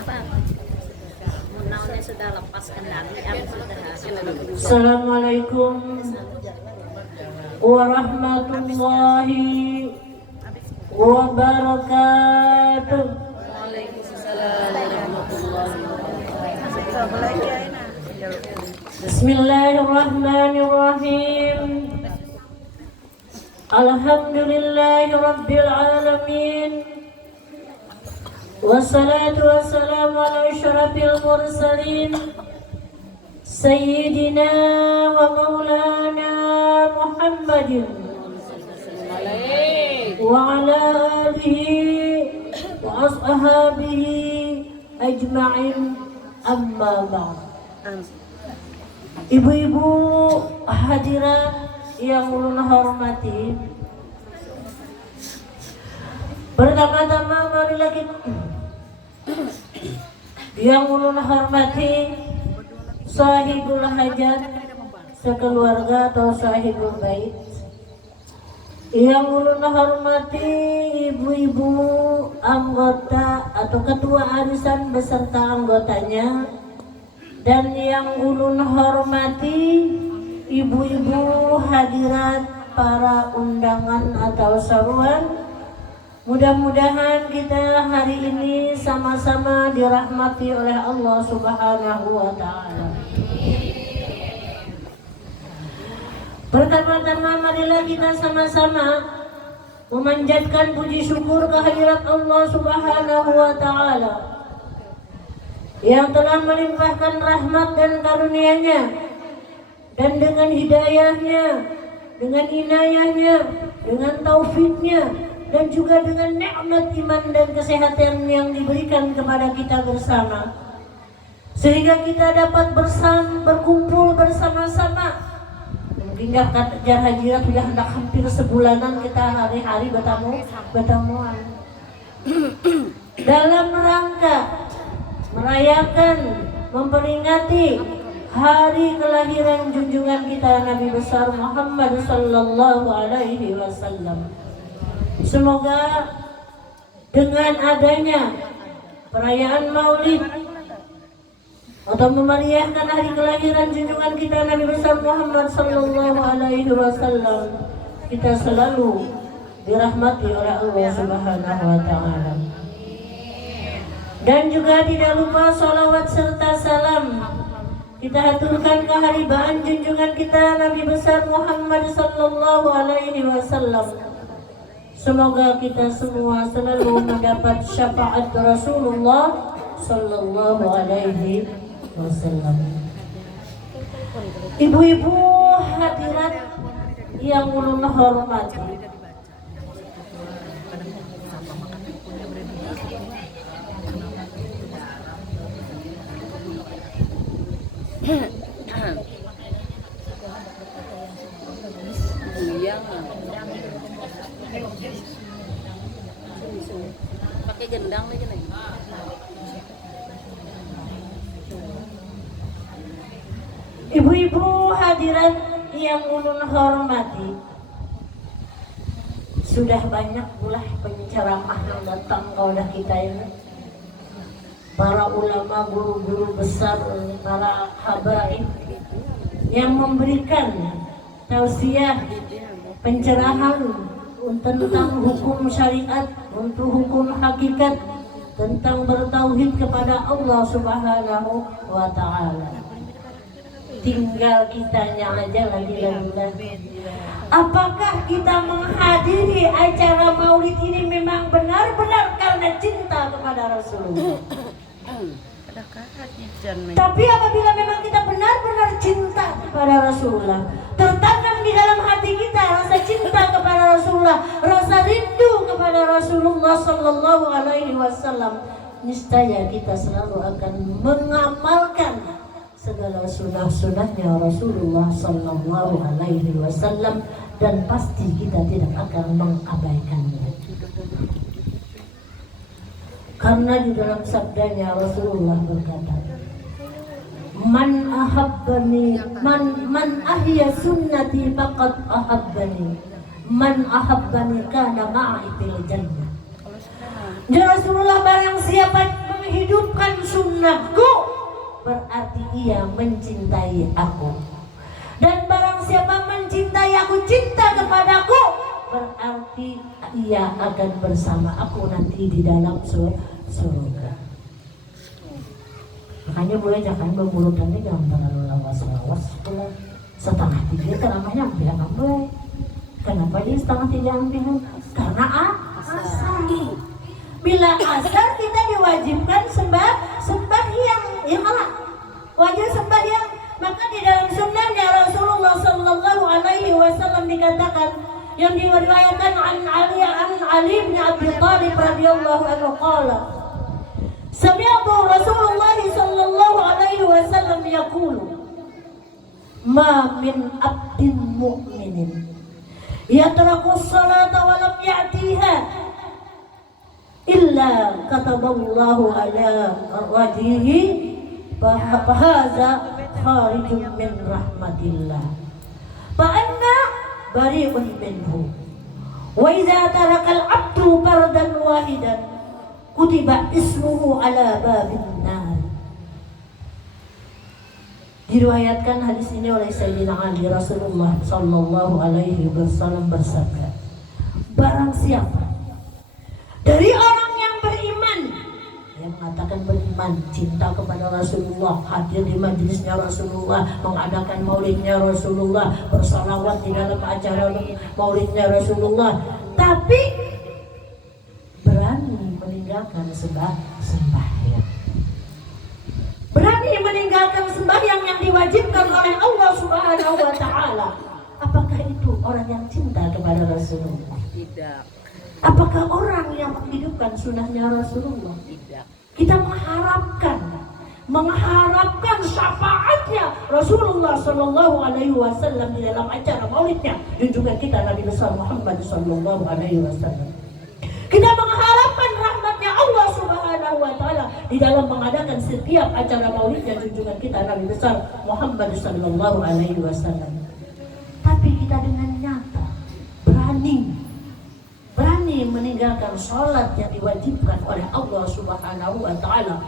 Apa? Munaunya sudah lepas kendali, sudah. Assalamualaikum warahmatullahi wabarakatuh. Waalaikumsalam warahmatullahi wabarakatuh. Bismillahirrahmanirrahim. Alhamdulillahi rabbil alamin. Wassalatu wassalamu ala asyrafil mursalin Sayyidina wa maulana Muhammadin wa ala alihi wa ashabihi ajma'in, amma ba'd. Ibu-ibu hadirat yang ulun hormati, pertama-tama marilah kita yang ulun hormati sahibul hajat sekeluarga atau sahibul bait, yang ulun hormati ibu-ibu anggota atau ketua arisan beserta anggotanya, dan yang ulun hormati ibu-ibu hadirat para undangan atau saruan. Mudah-mudahan kita hari ini sama-sama dirahmati oleh Allah Subhanahu wa Ta'ala. Pertama-tama marilah kita sama-sama memanjatkan puji syukur kehadirat Allah Subhanahu wa Ta'ala yang telah melimpahkan rahmat dan karunia-Nya, dan dengan hidayahnya, dengan inayahnya, dengan taufiknya, dan juga dengan nikmat iman dan kesehatan yang diberikan kepada kita bersama, sehingga kita dapat berkumpul bersama-sama. Mungkin jar hajirat sudah hendak hampir sebulanan kita hari-hari bertamuan dalam rangka merayakan, memperingati hari kelahiran junjungan kita Nabi besar Muhammad sallallahu alaihi wasallam. Semoga dengan adanya perayaan Maulid atau memeriahkan hari kelahiran junjungan kita Nabi besar Muhammad sallallahu alaihi wasallam, kita selalu dirahmati oleh Allah Subhanahu wa Ta'ala. Dan juga tidak lupa salawat serta salam kita haturkan keharibaan junjungan kita Nabi besar Muhammad sallallahu alaihi wasallam. Semoga kita semua selalu mendapat syafaat Rasulullah sallallahu alaihi wasallam. Ibu-ibu hadirat yang ulun hormati, pakai gendang lagi nih. Ibu-ibu hadirat yang ulun hormati, sudah banyak pula penceramah yang datang kepada kita ini, para ulama, guru-guru besar, para habaib yang memberikan tausiah, pencerahan tentang hukum syariat, untuk hukum hakikat, tentang bertauhid kepada Allah Subhanahu wa Ta'ala. Tinggal kitanya aja lagi. Apakah kita menghadiri acara maulid ini memang benar-benar karena cinta kepada Rasulullah? Tapi apabila memang kita benar-benar cinta kepada Rasulullah, tertanam di dalam hati kita rasa cinta kepada Rasulullah, rasa rindu kepada Rasulullah sallallahu alaihi wasallam, niscaya kita selalu akan mengamalkan segala sunnah-sunnahnya Rasulullah sallallahu alaihi wasallam, dan pasti kita tidak akan mengabaikannya. Karena di dalam sabdanya Rasulullah berkata, Man ahabbani, man ahya sunnati faqad ahabbani, man ahabbani kana ma'i fil jannah. Ya Rasulullah, barang siapa menghidupkan sunnahku, berarti ia mencintai aku. Dan barang siapa mencintai aku, cinta kepadaku, berarti ia akan bersama aku nanti di dalam surga. Makanya boleh jangan bermulut-mulut, jangan terlalu lawas-lawas pula. Setengah tiga kenapanya ambil boleh. Kenapa dia setengah tiga ambil? Karena asar. Bila asar kita diwajibkan sembahyang, ya malah wajib sembahyang. Maka di dalam sunnahnya Rasulullah Sallallahu Alaihi Wasallam dikatakan, yang diriwayatkan an Ali bin Abi Thalib radhiyallahu anhu qala, sami'tu Rasulullah Sallallahu Alaihi Wasallam yaqulu, ma min abdin mu'minin yatraku as-salata wa lam ya'tiha illa kataballahu ala wajhihi fahaza kharijun min rahmatillah fa anna bari'un minhu wa idza taraka al-'abdu fardan wahidan kutiba ismuhu ala babin nar. Diriwayatkan hadis ini oleh Sayyidina Ali. Rasulullah Sallallahu Alaihi Wasallam bersabda, barang siapa dari orang yang beriman, yang mengatakan beriman, cinta kepada Rasulullah, hadir di majelisnya Rasulullah, mengadakan maulidnya Rasulullah, bersalawat di dalam acara maulidnya Rasulullah, tapi berani meninggalkan sembahyang, berani meninggalkan sembahyang yang diwajibkan oleh Allah Subhanahu wa Ta'ala. Apakah itu orang yang cinta kepada Rasulullah? Tidak. Apakah orang yang menghidupkan sunnahnya Rasulullah? Tidak. Kita mengharapkan syafaatnya Rasulullah Sallallahu Alaihi Wasallam di dalam acara maulidnya junjungan kita Nabi besar Muhammad Sallallahu Alaihi Wasallam. Kita mengharapkan rahmatnya Allah Subhanahu wa Ta'ala di dalam mengadakan setiap acara maulidnya junjungan kita Nabi besar Muhammad Sallallahu Alaihi Wasallam. Tapi kita dengan nyata berani meninggalkan sholat yang diwajibkan oleh Allah Subhanahu wa Ta'ala,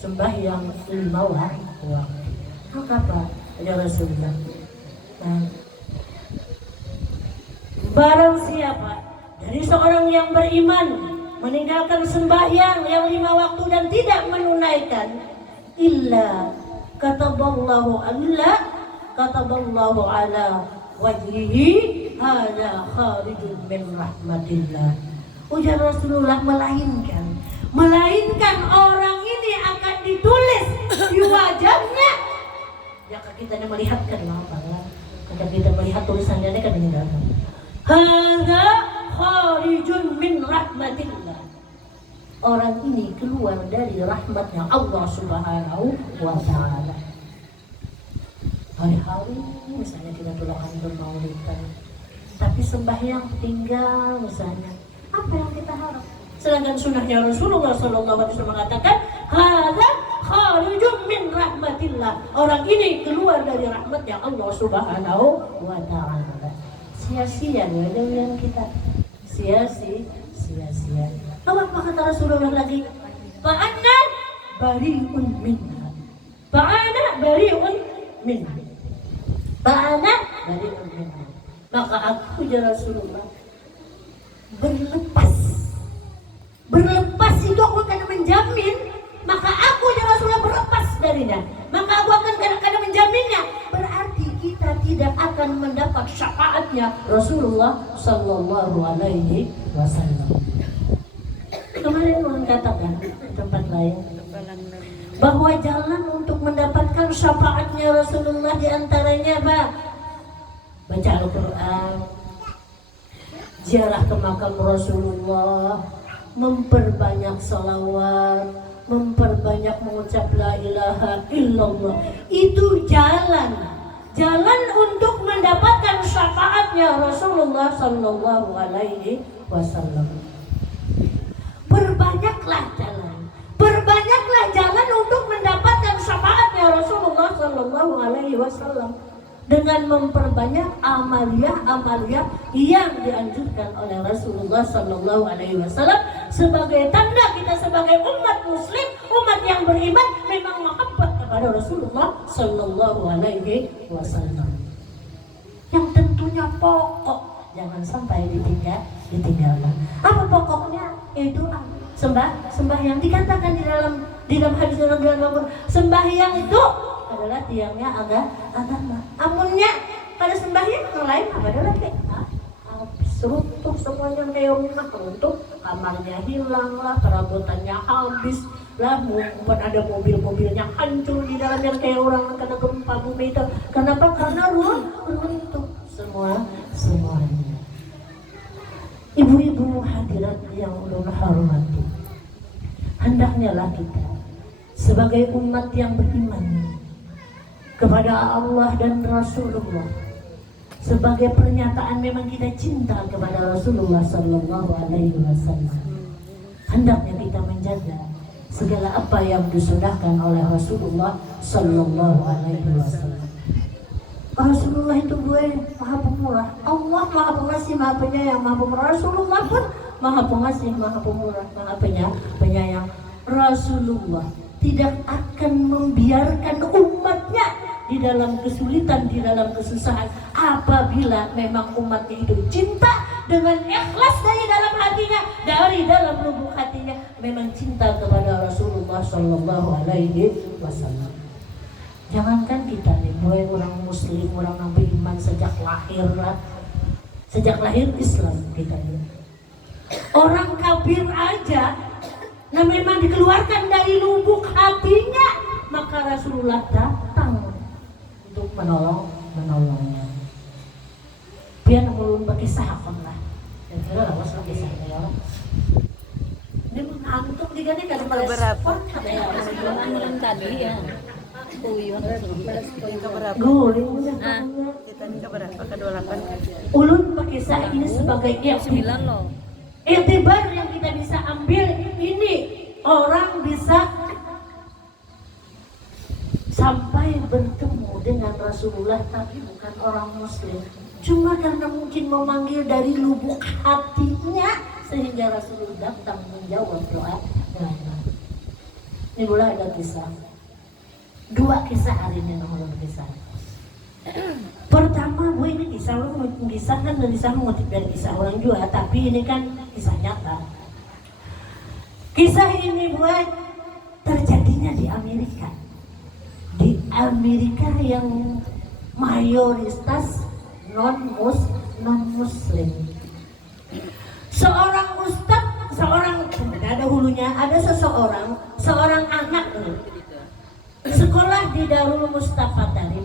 sembahyang 5 waktu. Maka apa? Ya Rasulullah, barang siapa dari seorang yang beriman meninggalkan sembahyang yang 5 waktu dan tidak menunaikan, illa kataballahu ala wajhihi hada kharijun min rahmatillah. Ujar Rasulullah, melainkan orang ini akan ditulis di wajahnya. Ya kita melihatkan apa lah? Kalau kita melihat tulisannya kan meninggalkan. Hada kharijun min rahmatillah. Orang ini keluar dari rahmatnya Allah Subhanahu wa Ta'ala. Hari-hari misalnya kita tulakan bermaulidan, tapi sembahyang tinggal misalnya, apa yang kita harap? Sedangkan sunnahnya Rasulullah Sallallahu Alaihi Wasallam mengatakan, hada kharijun min rahmatillah. Orang ini keluar dari rahmatnya Allah Subhanahu wa Ta'ala. Sia-sia yang kita, sia-sia. Apa kata Rasulullah lagi? Fa'anna bari'un minha. Fa'ana bari'un minha. Fa'ana bari'un minha. Maka aku ya Rasulullah berlepas itu aku akan menjamin. Maka aku ya Rasulullah berlepas darinya. Maka aku akan menjaminnya. Berarti kita tidak akan mendapat syafaatnya Rasulullah Sallallahu Alaihi Wasallam. Kemarin orang katakan di tempat lain bahwa jalan untuk mendapatkan syafaatnya Rasulullah diantaranya baca Al-Quran, ziarah ke makam Rasulullah, memperbanyak salawat, memperbanyak mengucap la ilaha illallah. Itu jalan untuk mendapatkan syafaatnya Rasulullah Sallallahu Alaihi Wasallam. Perbanyaklah jalan untuk mendapatkan syafaatnya Rasulullah Sallallahu Alaihi Wasallam dengan memperbanyak amaliyah yang dianjurkan oleh Rasulullah Sallallahu Alaihi Wasallam sebagai tanda kita sebagai umat muslim, umat yang beriman memang mahabbah kepada Rasulullah Sallallahu Alaihi Wasallam. Yang tentunya pokok, jangan sampai ditinggalkan. Apa pokoknya? Yaitu sembahyang. Dikatakan di dalam hadis Nabi Muhammad, sembahyang itu adalah tiangnya agama. Amunnya pada sembahyang yang lain apa adalah kayak runtuh semuanya kayak rumah, runtuh, kamarnya hilang lah, perabotannya habis lah, mungkin ada mobil-mobilnya hancur di dalamnya kayak orang kena gempa bumi itu. Kenapa? Karena runtuh semuanya. Ibu-ibu hadirat yang Allah hormati, hendaknya lah kita sebagai umat yang beriman kepada Allah dan Rasulullah, sebagai pernyataan memang kita cinta kepada Rasulullah Sallallahu Alaihi Wasallam, hendaknya kita menjaga segala apa yang disunahkan oleh Rasulullah Sallallahu Alaihi Wasallam. Rasulullah itu maha pemurah, Allah maha pengasih, maha penyayang, maha pemurah. Rasulullah pun maha pengasih, maha pemurah, maha penyayang. Rasulullah tidak akan membiarkan umatnya di dalam kesulitan, di dalam kesusahan, apabila memang umatnya itu cinta dengan ikhlas dari dalam hatinya, dari dalam lubuk hatinya memang cinta kepada Rasulullah Sallallahu Alaihi Wasallam. Jangankan kita nih, orang muslim, orang yang beriman sejak lahir Islam kita ini. Orang kafir aja, nah memang dikeluarkan dari lubuk hatinya, maka Rasulullah datang untuk menolongnya. Biar mulun berkisahkan lah. Dan kira lah was berkisahnya ya. Ini mengantuk digane kan merespon kata ya. Sebelum tadi ya. Uyun Guling kita nikah berapa? Ke 28. ulun berkisah ini sebagai 9 loh. Iktibar yang kita bisa ambil ini, orang bisa sampai bertemu dengan Rasulullah tapi bukan orang muslim, cuma karena mungkin memanggil dari lubuk hatinya sehingga Rasulullah datang menjawab doa. Ini pula ada kisah, 2 kisah hari ini nomor kisah. Pertama, ini kisah orang mengisahkan dan kisah mengutip dari kisah orang juga, tapi ini kan kisah nyata. Kisah ini terjadinya di Amerika. Di Amerika yang mayoritas non muslim. Seorang ustadz, ada hulunya, ada seorang anak sekolah di Darul Mustafa Tarim.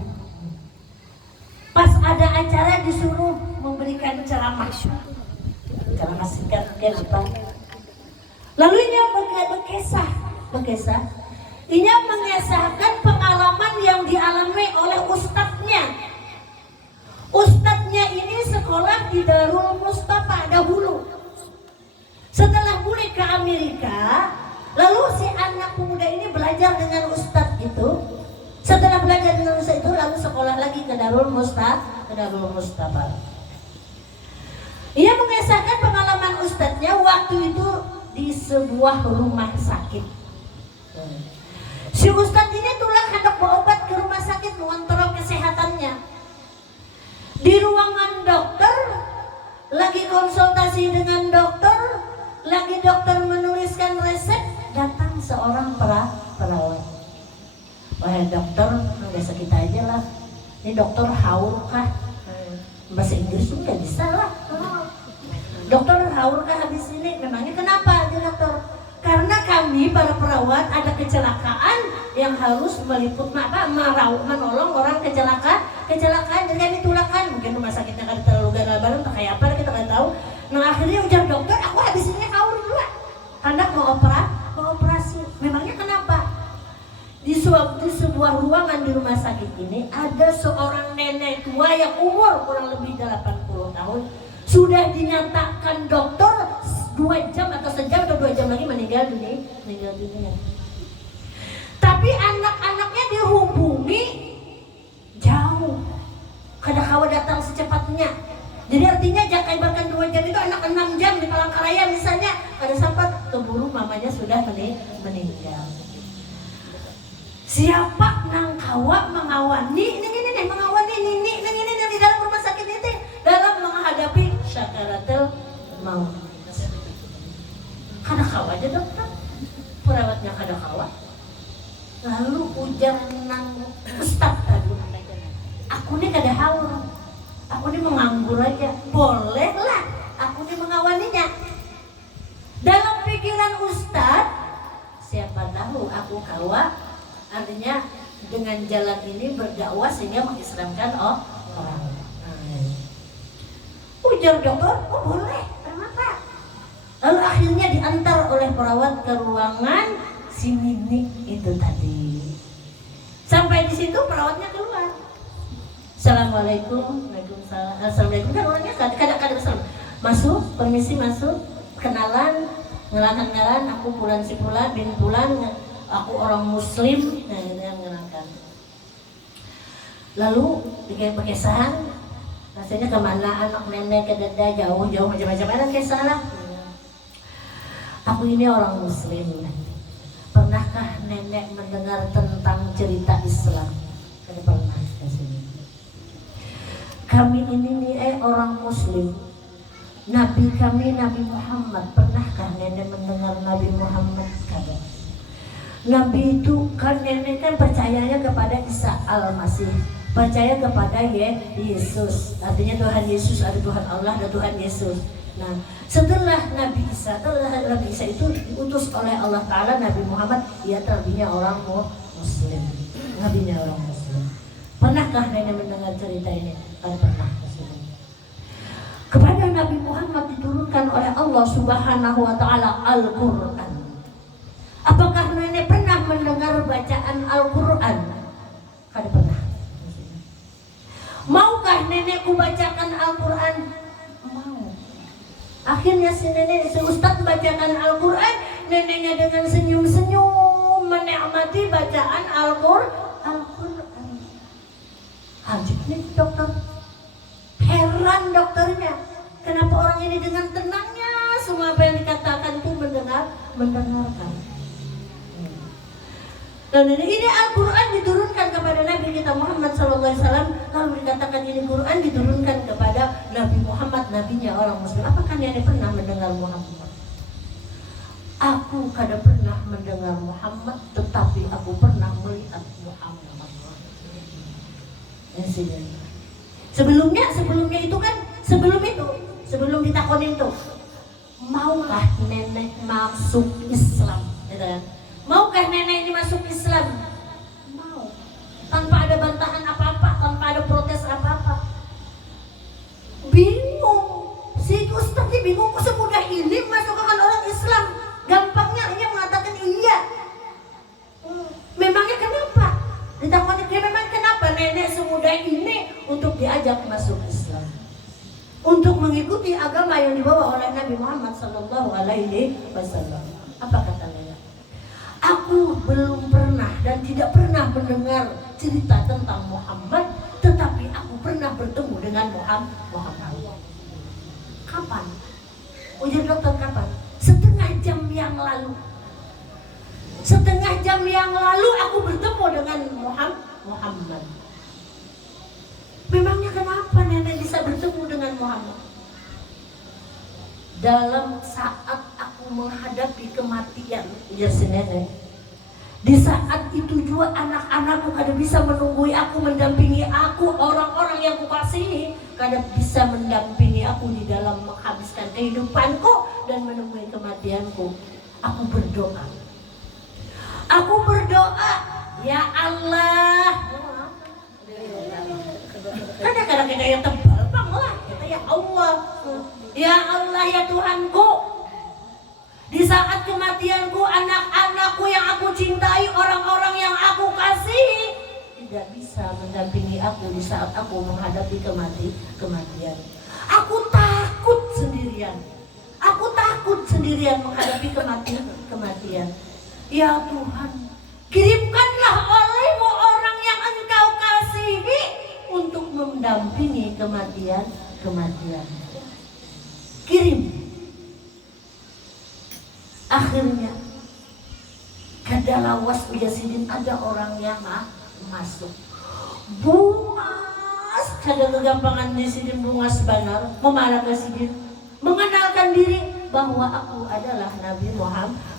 Pas ada acara disuruh memberikan ceramah singkat apa. Lalu ia berkisah. Ia mengisahkan pengalaman yang dialami oleh ustadznya. Ustadznya ini sekolah di Darul Mustafa dahulu. Setelah balik ke Amerika, lalu si anak pemuda ini belajar dengan ustadz itu. Setelah belajar dengan ustadz itu, lalu sekolah lagi ke Darul Mustafa. Ia mengisahkan pengalaman ustadznya waktu itu di sebuah rumah sakit. Si ustadz ini tulang hendak berobat ke rumah sakit mengontrol kesehatannya. Di ruangan dokter, lagi konsultasi dengan dokter, lagi dokter menuliskan resep, datang seorang perawat. Wah dokter, biasa kita aja lah. Ini dokter haur kah? Bahasa Inggris tuh nggak bisa lah. Dokter haur kah habis ini? Memangnya kenapa aja dokter? Karena kami para perawat ada kecelakaan yang harus meliput menolong orang kecelakaan dan kami tulakan. Mungkin rumah sakitnya kan terlalu gagal tak kayak apa kita nggak tahu. Nah akhirnya ujar dokter, aku habis ini haur dulu. Hendak mau operasi. Memangnya kenapa? Di sebuah ruangan di rumah sakit ini ada seorang nenek tua yang umur kurang lebih 80 tahun. Sudah dinyatakan dokter 2 jam atau sejam atau 2 jam lagi meninggal dunia. Tapi anak-anaknya dihubungi jauh. Kada kawa datang secepatnya. Jadi artinya jaka ibaratkan 2 jam itu anak 6 jam di Palangkaraya misalnya, ada sempat keburu mamanya sudah meninggal. Siapa nang kawa mengawani ini mengawani ini di dalam rumah sakit itu dalam menghadapi syakaratul maut. Kada kawa aja dokter, perawatnya kada kawa. Lalu ujar nang ustaz tadi, aku ini kada haul, aku ini menganggur aja, bolehlah aku ini mengawaninya. Dalam pikiran ustaz, siapa tahu aku kawa, artinya dengan jalan ini berdakwah sehingga mengislamkan orang. Ujar dokter, oh boleh, kenapa? Lalu akhirnya diantar oleh perawat ke ruangan si Nini itu tadi. Sampai di situ perawatnya keluar. Assalamualaikum, waalaikumsalam. Assalamualaikum, kan orangnya kadang-kadang salam. Masuk, permisi masuk, kenalan, aku Fulan si Fulan bin Fulan, aku orang Muslim, nah itu yang mengenalkan. Lalu pakai kesahan, rasanya kemana anak nenek ke dada jauh macam-macam ada kesahan. Aku ini orang Muslim. Pernahkah nenek mendengar tentang cerita Islam? Tidak pernah kesini. Kami ini nih orang Muslim. Nabi kami Nabi Muhammad. Pernahkah nenek mendengar Nabi Muhammad? Kada. Nabi itu kan nenek kan percayanya kepada Isa Al-Masih, percaya kepada Yesus. Artinya Tuhan Yesus, ada Tuhan Allah, ada Tuhan Yesus. Nah, setelah Nabi Isa itu diutus oleh Allah Ta'ala, Nabi Muhammad, ia nabinya orang Muslim. Nabinya orang Muslim. Pernahkah nenek mendengar cerita ini? Kalau pernah. Kepada Nabi Muhammad diturunkan oleh Allah Subhanahu wa Ta'ala Al-Quran. Apakah nenek pernah mendengar bacaan Al-Quran? Kada pernah. Maukah nenekku bacakan Al-Quran? Mau. Akhirnya si nenek, si ustaz bacakan Al-Quran, neneknya dengan senyum-senyum menikmati bacaan Al-Quran. Ajib nih dokter. Heran dokternya, kenapa orang ini dengan tenangnya semua apa yang dikatakan itu mendengarkan. Dan ini Al-Quran diturunkan kepada Nabi kita Muhammad SAW. Lalu dikatakan ini Quran diturunkan kepada Nabi Muhammad, nabinya orang Muslim. Apakah nenek pernah mendengar Muhammad? Aku kada pernah mendengar Muhammad, tetapi aku pernah melihat Muhammad. Sebelumnya itu kan, sebelum ditakoni itu, maukah nenek masuk Islam? Gitu kan? Maukah nenek ini masuk Islam? Mau. Tanpa ada bantahan apa-apa, tanpa ada protes apa-apa. Bingung. Si ustaz ini bingung, kok semudah ini masukkan orang Islam? Gampangnya hanya mengatakan iya. Memangnya kenapa? Ditakoni dia memang kenapa nenek semudah ini untuk diajak masuk Islam? Untuk mengikuti agama yang dibawa oleh Nabi Muhammad SAW. Apa kata nenek? Aku belum pernah dan tidak pernah mendengar cerita tentang Muhammad, tetapi aku pernah bertemu dengan Muhammad. Kapan? Ujar dokter kapan? Setengah jam yang lalu aku bertemu dengan Muhammad. Memangnya kenapa nenek bisa bertemu dengan Muhammad? Dalam saat aku menghadapi kematian, ujar si nenek, di saat itu juga anak-anakku kada bisa menunggui aku, mendampingi aku, orang-orang yang kukasihi kada bisa mendampingi aku di dalam menghabiskan kehidupanku dan menemui kematianku. Aku berdoa, ya Allah. Kadang-kadang kita yang tebal bang lah, kita ya Allah. Ya Allah ya Tuhanku, di saat kematianku anak-anakku yang aku cintai, orang-orang yang aku kasihi tidak bisa mendampingi aku di saat aku menghadapi kematian. Aku takut sendirian menghadapi kematian. Ya Tuhan, kirimkanlah olehmu orang yang engkau kasihi untuk mendampingi kematian. kirim. Akhirnya kadalawas ujar sidin ada orang yang masuk. Bungas kada kegampangan di sidin bungas benar memarah ke sidin, mengenalkan diri bahwa aku adalah Nabi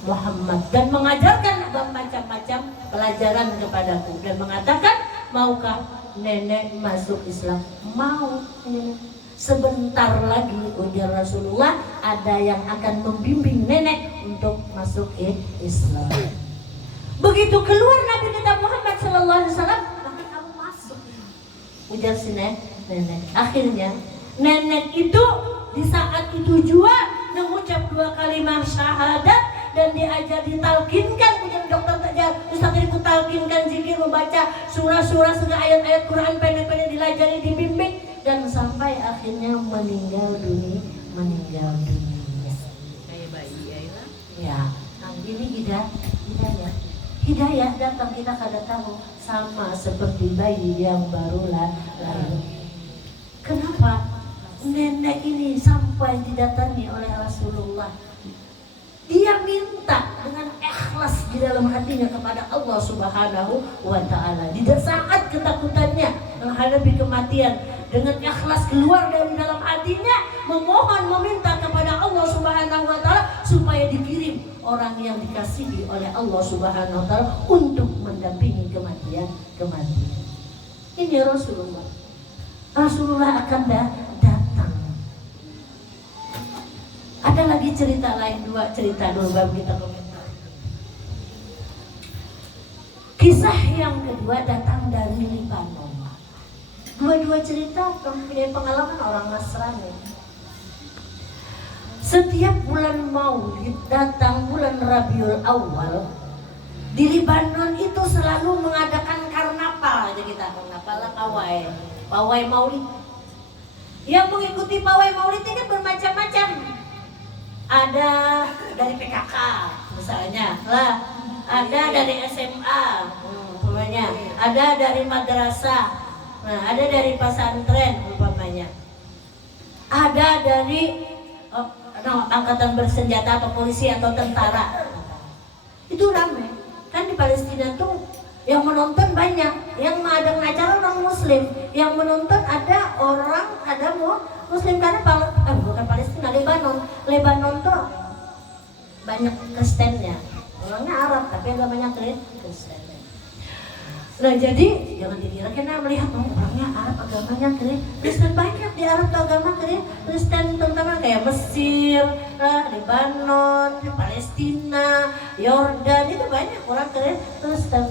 Muhammad dan mengajarkan macam-macam pelajaran kepadaku dan mengatakan, maukah nenek masuk Islam? Mau nenek. Sebentar lagi ujar Rasulullah ada yang akan membimbing nenek untuk masuk Islam. Begitu keluar Nabi kita Muhammad sallallahu alaihi wasallam, maka kamu masuk. Ujar si nenek. Akhirnya nenek itu di saat itu juga mengucap 2 kalimat syahadat dan diajar ditalkinkan punya dokter saja. Terus tadi ditalkinkan zikir, membaca surah-surah segala ayat-ayat Quran pendek-pendek dilajari, dibimbing dan sampai akhirnya meninggal dunia. Kayak bayi ya. Ya, nah ini hidayah datang kita kada tahu, sama seperti bayi yang baru lahir. Kenapa nenek ini sampai didatangi oleh Rasulullah? Dia minta dengan ikhlas di dalam hatinya kepada Allah Subhanahu wa Ta'ala. Di saat ketakutannya menghadapi kematian, dengan ikhlas keluar dari dalam hatinya, memohon, meminta kepada Allah Subhanahu wa Ta'ala supaya dikirim orang yang dikasihi oleh Allah Subhanahu wa Ta'ala untuk mendampingi kematian. Ini Rasulullah akan datang. Ada lagi cerita lain, 2 cerita dulu baru kita komentar. Kisah yang kedua datang dari Libanon. 2 cerita mempunyai pengalaman orang Nasrani. Setiap bulan Maulid datang bulan Rabiul Awal, di Libanon itu selalu mengadakan karnaval aja kita, karnaval pawai Maulid. Yang mengikuti pawai Maulid ini kan bermacam-macam. Ada dari PKK misalnya lah, ada dari SMA, ada dari madrasah, nah, ada dari pesantren umpamanya, ada dari angkatan bersenjata atau polisi atau tentara. Itu ramai kan di Palestina tuh, yang menonton banyak, yang mengadakan acara orang Muslim, yang menonton ada Muslim karena bukan Palestina, Lebanon tuh banyak Kristennya, orangnya Arab tapi agamanya Kristen. Nah jadi jangan dikira kena melihat orangnya Arab agamanya Kristen, banyak di Arab tuh agama Kristen, terutama kayak Mesir, Lebanon, Palestina, Yordan, itu banyak orang Kristen.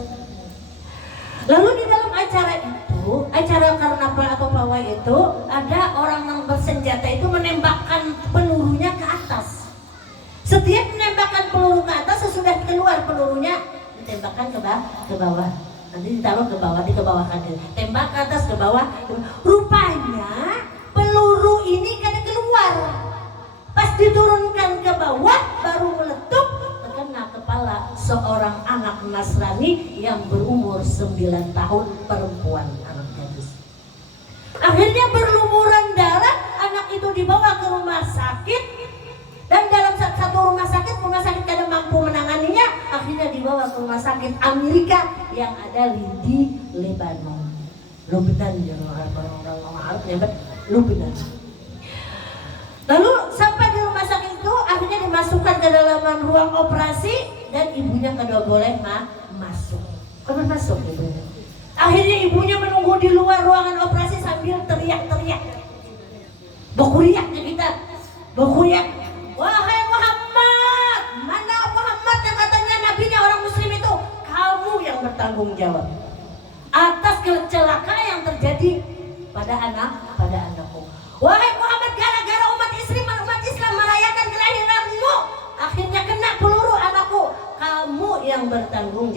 Lalu di dalam acara itu, acara karnaval atau pawai itu, ada orang yang bersenjata itu menembakkan pelurunya ke atas. Setiap menembakkan peluru ke atas, sesudah keluar pelurunya ditembakkan ke bawah. Nanti ditaruh ke bawah, dikebawahkan. Tembak ke atas, ke bawah. Rupanya peluru ini kan keluar. Pas diturunkan ke bawah, baru meletup terkena kepala seorang anak Nasrani yang berumur 9 tahun, perempuan, anak gadis. Akhirnya berlumuran darah, anak itu dibawa ke rumah sakit, dan dalam satu rumah sakit kada mampu menanganinya, akhirnya dibawa ke rumah sakit Amerika yang ada di Lebanon. Lubnan, orang Arab nyebut Lubnan. Lalu sampai di rumah sakit itu, akhirnya dimasukkan ke dalam ruang operasi dan ibunya kada boleh masuk. Kapan masuk ibunya? Akhirnya ibunya menunggu di luar ruangan operasi sambil teriak-teriak. Berkuriak kita, berkuriak. Wahai Muhammad, mana Muhammad yang katanya nabinya orang Muslim itu? Kamu yang bertanggung jawab atas kecelakaan yang terjadi pada anakku. Wahai Muhammad, gara-gara umat Islam merayakan kelahiranmu, akhirnya kena peluru anakku. Kamu yang bertanggung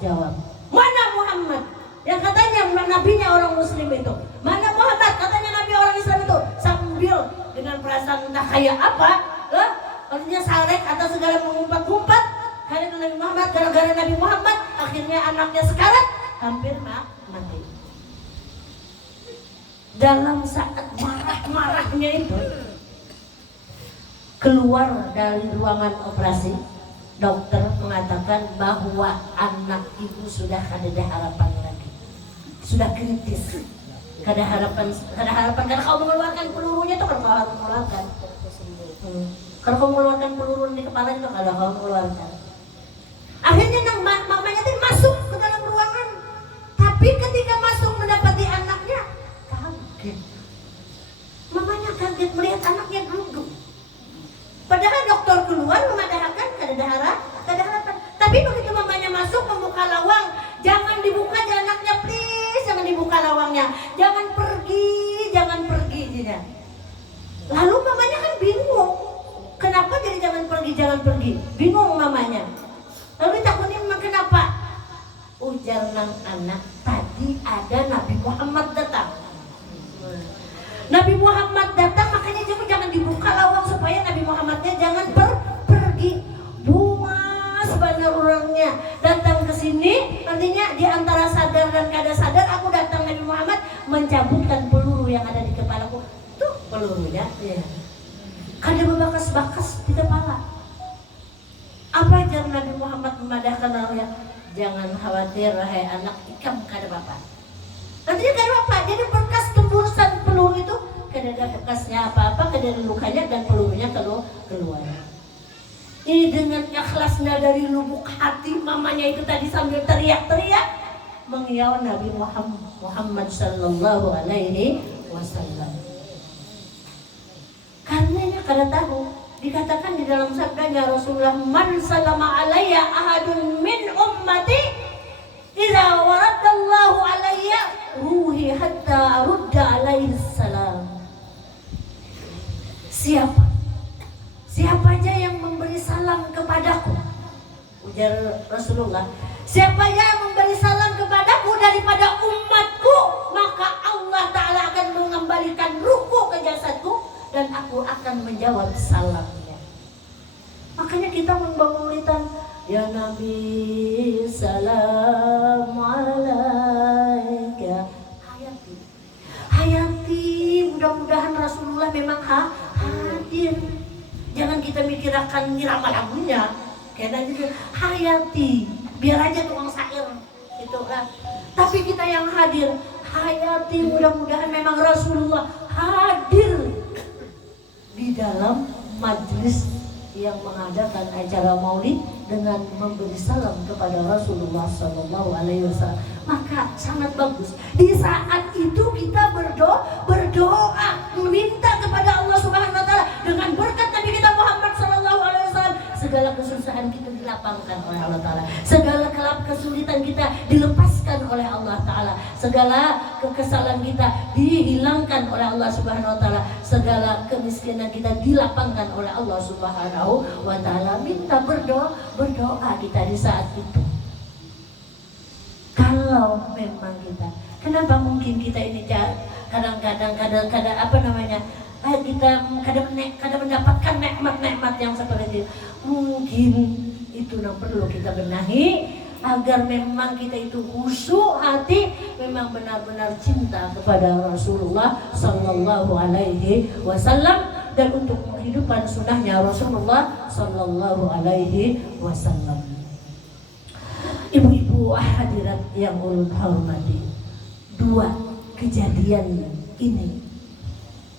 jawab. Mana Muhammad yang katanya nabinya orang Muslim itu? Mana Muhammad katanya nabi orang Islam itu? Sambil dengan perasaan entah kayak apa, artinya salek atau segala mengumpat-ngumpat karena Nabi Muhammad, gara-gara Nabi Muhammad, akhirnya anaknya sekarat, hampir mati. Dalam saat marah-marahnya itu, keluar dari ruangan operasi, dokter mengatakan bahwa anak ibu sudah ada harapan lagi, sudah kritis. Kada harapan karena kau mengeluarkan pelurunya itu kan kau harus mengeluarkan. Kalau kau mengeluarkan peluru di kepala itu kada kau mengeluarkan. Akhirnya mamanya tadi masuk ke dalam ruangan, tapi ketika masuk mendapati anaknya kaget. Mamanya kaget melihat anaknya duduk. Padahal dokter keluar memadahakan kada harapan. Tapi begitu mamanya masuk membuka lawang, jangan dibuka anaknya please, jangan dibuka lawangnya, jangan pergi dia. Lalu mamanya kan bingung, kenapa jadi jangan pergi, bingung mamanya. Lalu takutnya memang kenapa? Ujar nang anak, tadi ada Nabi Muhammad datang. Nabi Muhammad datang, makanya juga jangan dibuka lawang supaya Nabi Muhammadnya jangan pergi. Bunga sebanyak orangnya datang ke sini, artinya di antara sadar dan kada sadar aku datang Nabi Muhammad mencabutkan peluru yang ada di kepalaku. Tuh pelurunya, ya. Kada berbakas-bakas di kepala. Apa ajar Nabi Muhammad memadahkan orangnya? Jangan khawatir wahai anak, ikam kada apa-apa. Artinya kada apa, jadi bekas tembusan peluru itu kada ada bekasnya apa-apa, kada ada lukanya dan pelurunya keluar. Ini dengan ikhlasnya dari lubuk hati mamanya itu tadi sambil teriak-teriak mengiau Nabi Muhammad sallallahu alaihi wasallam. Karenanya kada tahu, dikatakan di dalam sabdanya Rasulullah, man salama alayya ahadun min ummati idza waradallahu alayya ruhi hatta arudda alaihi salam. Siapa aja yang memberi salam kepadaku, ujar Rasulullah, siapa yang memberi salam kepadaku daripada umatku, maka Allah Ta'ala akan mengembalikan ruhku ke jasadku dan aku akan menjawab salamnya. Makanya kita membangun ulitan, ya Nabi salam alaika hayati. Mudah-mudahan Rasulullah memang hadir. Jangan kita mikirkan irama lagunya, karena juga hayati, biar aja tukang syair gitu lah. Tapi kita yang hadir, hayati, mudah-mudahan memang Rasulullah hadir di dalam majlis yang mengadakan acara maulid dengan memberi salam kepada Rasulullah Sallallahu Alaihi Wasallam. Maka sangat bagus. Di saat itu kita berdoa, meminta kepada Allah Subhanahu Wa Taala dengan berkat Nabi kita Muhammad Sallallahu Alaihi Wasallam. Segala kesusahan kita dilapangkan oleh Allah Taala, segala kesulitan kita dilepaskan oleh Allah Taala, segala kekesalan kita dihilangkan oleh Allah Subhanahu Wa Taala, segala kemiskinan kita dilapangkan oleh Allah Subhanahu Wa Taala. Minta berdoa kita di saat itu. Kalau memang kita, kenapa mungkin kita ini kadang-kadang apa namanya, kita kadang mendapatkan nikmat-nikmat yang seperti itu. Mungkin itu yang perlu kita benahi agar memang kita itu khusyuk hati, memang benar-benar cinta kepada Rasulullah Sallallahu Alaihi Wasallam dan untuk menghidupkan sunnahnya Rasulullah Sallallahu Alaihi Wasallam. Ibu-ibu hadirat yang ulul hormati, dua kejadian ini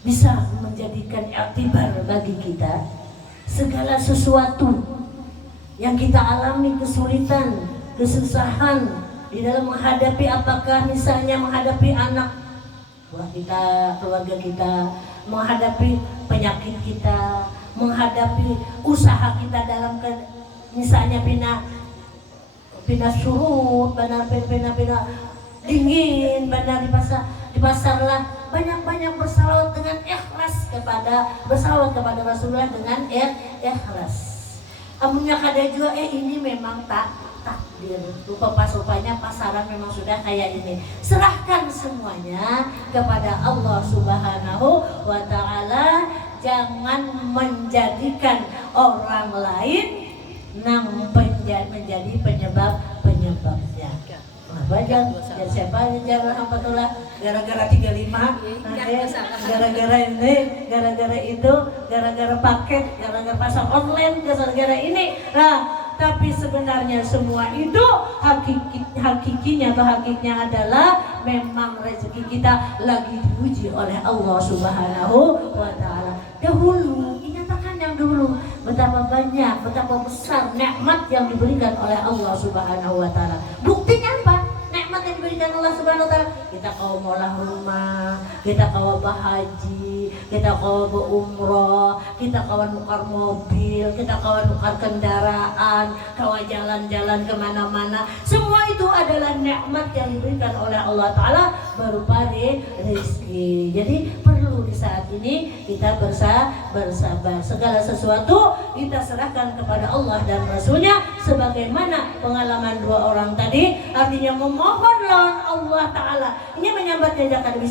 bisa menjadikan iktibar bagi kita. Segala sesuatu yang kita alami, kesulitan, kesusahan di dalam menghadapi, apakah misalnya menghadapi anak buah kita, keluarga kita, menghadapi penyakit kita, menghadapi usaha kita dalam misalnya pina surut, benar pina dingin, benar di pasar lah, banyak bersalawat dengan ikhlas bersalawat kepada Rasulullah dengan ikhlas. Amunnya kada juga ini memang takdir. Rupa-rupanya pasaran memang sudah kayak ini. Serahkan semuanya kepada Allah Subhanahu Wa Taala. Jangan menjadikan orang lain yang menjadi penyebabnya. Bajang dan siapa jangan rahmatullah gara-gara 35 gara-gara ini gara-gara itu gara-gara paket gara-gara pasar online gara-gara ini. Nah, tapi sebenarnya semua itu hakikinya atau hakiknya adalah memang rezeki kita lagi diuji oleh Allah Subhanahu wa Ta'ala. Dahulu, dinyatakan yang dulu betapa banyak, betapa besar nikmat yang diberikan oleh Allah Subhanahu wa Ta'ala. Buktinya apa? Nikmat yang diberikan Allah Subhanahu wa Ta'ala. Kita kau molah rumah, kita kau bahaji, kita kau berumroh, kita kau nukar mobil, kita kau nukar kendaraan, kau jalan-jalan kemana-mana. Semua itu adalah nikmat yang diberikan oleh Allah Ta'ala berupa rezeki. Jadi perlu di saat ini kita bersabar. Segala sesuatu kita serahkan kepada Allah dan Rasulnya, sebagaimana pengalaman dua orang tadi. Artinya memohon lawan Allah Ta'ala. Ini menyambat jejak Nabi.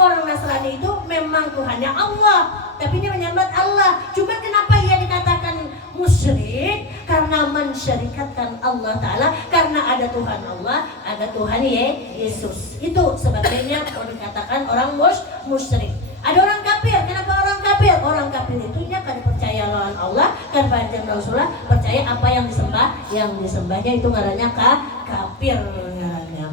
Orang Nasrani itu memang Tuhannya Allah, tapi dia menyambat Allah. Cuma kenapa ia dikatakan musyrik? Karena mensyarikatkan Allah Ta'ala. Karena ada Tuhan Allah, ada Tuhan Yesus. Itu sebabnya dikatakan orang musyrik. Ada orang kafir. Kenapa orang kafir? Orang kafir itu nya kan percaya lawan Allah, kan panjang Rasulullah, percaya apa yang disembahnya itu ngarannya kafir ngarannya.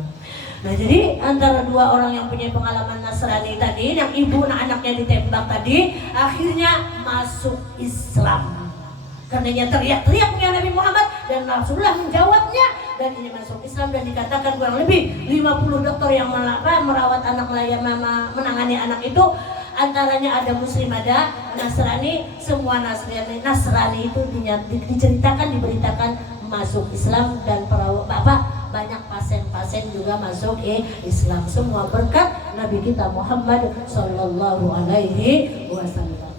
Nah, jadi antara dua orang yang punya pengalaman Nasrani tadi, yang ibu dan anaknya ditembak tadi, akhirnya masuk Islam. Karenanya teriak-teriak punya Nabi Muhammad dan Rasulullah menjawabnya, dan ini masuk Islam. Dan dikatakan kurang lebih 50 dokter yang merawat anak menangani anak itu, antaranya ada Muslim, ada Nasrani. Semua Nasrani itu diberitakan masuk Islam, dan banyak pasien-pasien juga masuk Islam. Semua berkat Nabi kita Muhammad Sallallahu Alaihi Wasallam.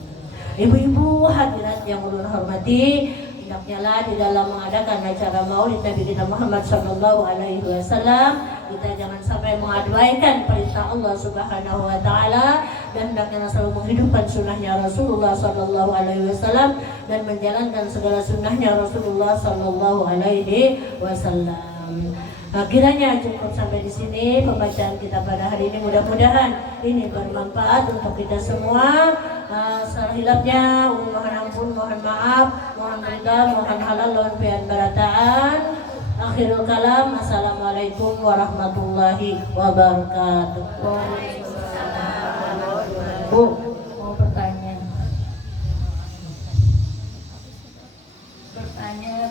Ibu-ibu hadirat yang ulun hormati, hendaknya lah di dalam mengadakan acara Maulid Nabi kita Muhammad Sallallahu Alaihi Wasallam, kita jangan sampai mengabaikan perintah Allah Subhanahu Wa Taala, dan hendaknya selalu menghidupkan sunnahnya Rasulullah Sallallahu Alaihi Wasallam dan menjalankan segala sunnahnya Rasulullah Sallallahu Alaihi Wasallam. Nah, kiranya cukup sampai di sini pembacaan kita pada hari ini. Mudah-mudahan ini bermanfaat untuk kita semua. Salah hilapnya mohon ampun, mohon maaf, mohon ridha, mohon halal, mohon fi'an barataan. Akhirul kalam, assalamualaikum warahmatullahi wabarakatuh. Bu, mau bertanya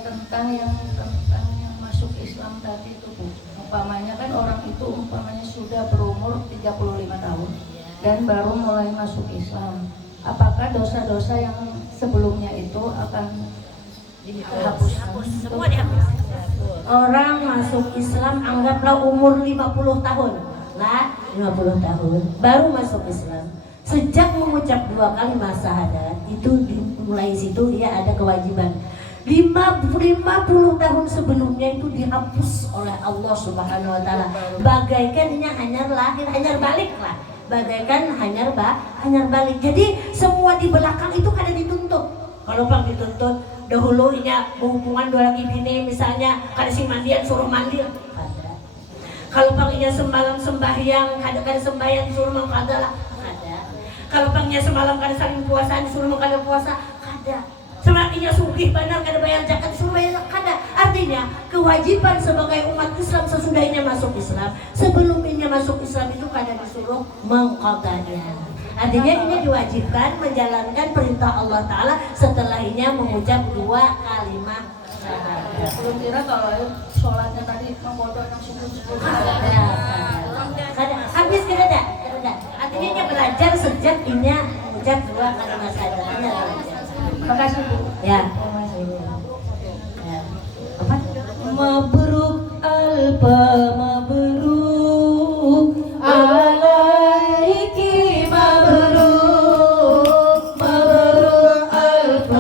tentang yang masuk Islam tadi itu, Bu. Umpamanya kan orang itu sudah berumur 35 tahun dan baru mulai masuk Islam. Apakah dosa-dosa yang sebelumnya itu akan dihapus? Semua dihapus. Orang masuk Islam anggaplah umur 50 tahun. Lah, 50 tahun baru masuk Islam. Sejak mengucap 2 kalimat syahadat itu mulai situ dia ada kewajiban. 50 tahun sebelumnya itu dihapus oleh Allah Subhanahu Wa Taala. Bagaikan ini hanyar lahir, hanyar balik lah. Bagaikan hanyar balik. Jadi semua di belakang itu kada dituntut. Kalau bang dituntut dahulu ini berhubungan dua laki bini, misalnya kada sing mandian suruh mandi, kada. Kalau bang ini semalam sembahyang, kada sembahyang suruh mau kada lah, kada. Kalau bangnya semalam kada saling puasa disuruh mau kada puasa, kada. Semakinnya sugih benar kada bayar zakat disuruh bayar kada. Artinya kewajiban sebagai umat Islam sesudahnya masuk Islam, sebelumnya masuk Islam itu kada disuruh mengqadanya. Artinya ini diwajibkan menjalankan perintah Allah Ta'ala setelahnya mengucap 2 kalimat syahadat. Belum kira kalau sholatnya tadi membodoh yang subuh-subuh. Kada. Habis kada. Artinya dia belajar sejak ini mengucap 2 kalimat syahadatnya. Terima kasih, Bu. Ya. Apa? Mabruk al